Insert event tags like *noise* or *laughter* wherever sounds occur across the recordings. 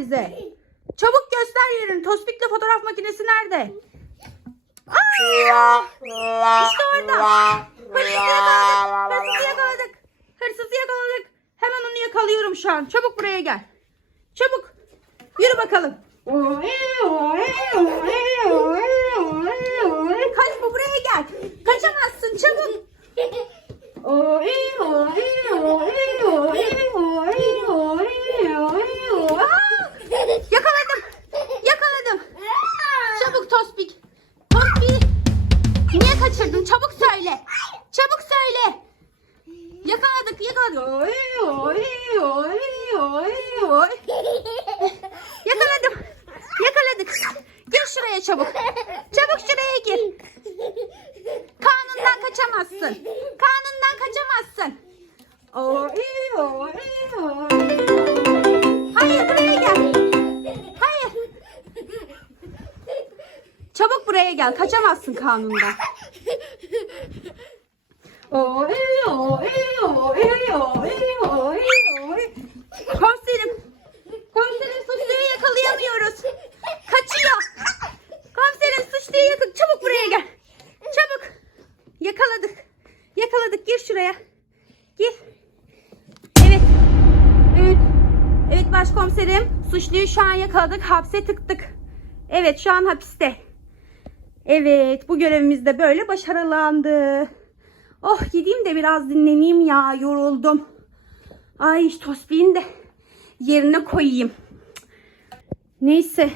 bize. Çabuk göster yerini. Tospik'le fotoğraf makinesi nerede? Aa! İşte orada. Hırsızı yakaladık. Hırsızı yakaladık. Hırsızı yakaladık. Hemen onu yakalıyorum şu an. Çabuk buraya gel. Çabuk. Yürü bakalım. Kaçma Yakaladık yakaladık. Yakaladım. Yakaladık. Gir şuraya çabuk. Çabuk şuraya gir. Kanundan kaçamazsın. Kanundan kaçamazsın. Hayır buraya gel. Hayır. Çabuk buraya gel. Kaçamazsın kanundan. Komiserim. Komiserim suçluyu yakalayamıyoruz. Kaçıyor. Komiserim suçluyu yakaladık. Çabuk buraya gel. Çabuk. Yakaladık. Yakaladık. Gir şuraya. Gir. Evet. Evet. Evet başkomiserim. Suçluyu şu an yakaladık. Hapse tıktık. Evet şu an hapiste. Evet bu görevimiz de böyle başarılandı. Oh gideyim de biraz dinleneyim ya yoruldum. Ay Tospik'in de yerine koyayım. Neyse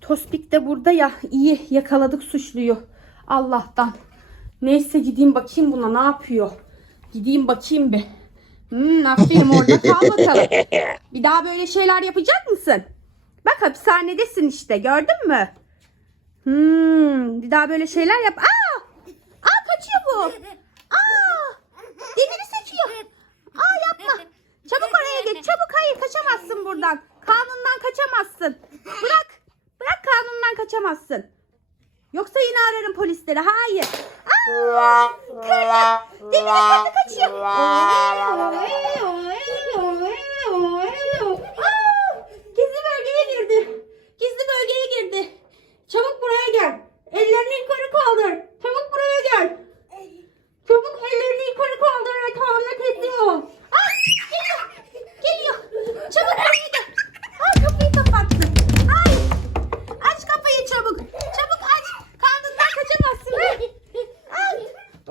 Tospik de burada ya iyi yakaladık suçluyu. Allah'tan. Neyse gideyim bakayım buna ne yapıyor. Gideyim bakayım bir. Hmm, aferin orada kal bakalım. *laughs* Bir daha böyle şeyler yapacak mısın? Bak hapishanedesin işte gördün mü? Hmm, bir daha böyle şeyler yap. Aa! Aa kaçıyor bu. *laughs* Aa! Demiri seçiyor. Aa yapma. Çabuk oraya git. Çabuk hayır buradan. Kanundan kaçamazsın. Bırak. Bırak kanundan kaçamazsın. Yoksa yine ararım polisleri. Hayır. Aa! Kırdı. Demiri kırdı kaçıyor.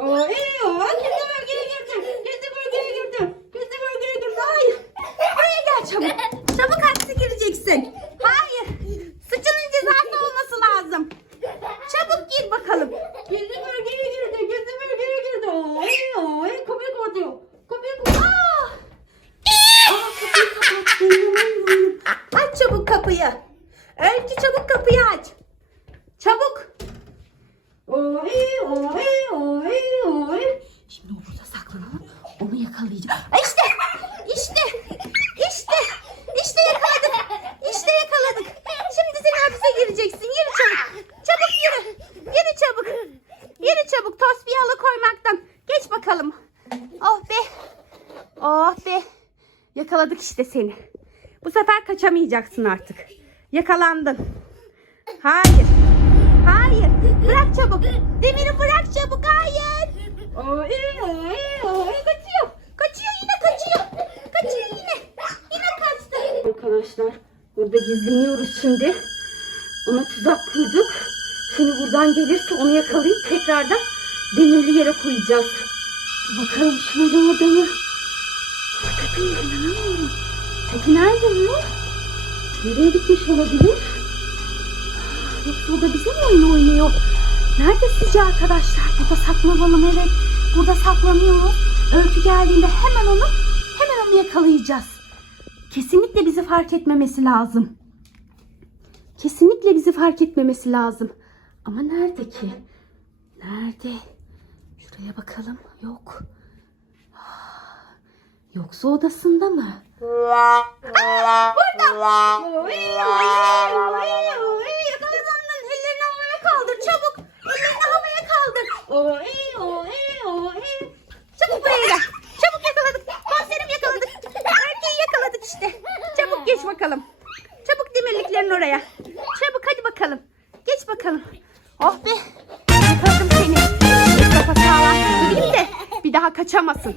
Oo, o. Gizli bölgeye girdi. Gizli bölgeye girdi. Gizli bölgeye girdi. Hayır. Buraya gel çabuk. Çabuk hapse gireceksin. Hayır. Suçunun cezası olması lazım. Çabuk gir bakalım. Gizli bölgeye girdi. Gizli bölgeye girdi. Oy oy. Kapıyı kapatıyor. Kapıyı kapatıyor. Aa! Aa, kapıyı kapattı. Aç çabuk kapıyı. Öykü çabuk kapıyı aç. Çabuk. Oy oy oy oy. Şimdi o burada saklanalım. Onu yakalayacağım. Ay İşte. İşte. İşte. İşte yakaladık. İşte yakaladık. Şimdi gireceksin. Yürü çabuk. Çabuk yürü. Yürü çabuk. Yürü çabuk. Tosbiyi alıkoymaktan. Geç bakalım. Oh be. Oh be. Yakaladık işte seni. Bu sefer kaçamayacaksın artık. Yakalandın. Hayır. Hayır. Bırak çabuk. Demiri bırak çabuk. Hayır. Kaçıyor. Kaçıyor yine kaçıyor. Kaçıyor yine. Yine kaçtı. Arkadaşlar burada gizleniyoruz şimdi. Ona tuzak kurduk. Şimdi buradan gelirse onu yakalayıp tekrardan demirli yere koyacağız. Bakalım şöyle orada mı? Değil inanamıyorum. Peki nerede bu? Nereye gitmiş olabilir? Yoksa o da bize mi oyun oynuyor? Nerede sizce arkadaşlar? Burada saklanalım evet. Burada saklanıyoruz. Öykü geldiğinde hemen onu hemen onu yakalayacağız. Kesinlikle bizi fark etmemesi lazım. Kesinlikle bizi fark etmemesi lazım. Ama nerede ki? Nerede? Şuraya bakalım. Yok. Yoksa odasında mı? Burada. Oy, oy, oy. Yakaladın. Ellerini havaya kaldır. Çabuk. Ellerini havaya kaldır. Çabuk buraya gel. Çabuk yakaladık. Komiserim yakaladık. Erkeği yakaladık işte. Çabuk geç bakalım. Çabuk pencerenin oraya. Bakalım. Geç bakalım. Oh be. Yakaladım seni. Gideyim de bir daha kaçamasın.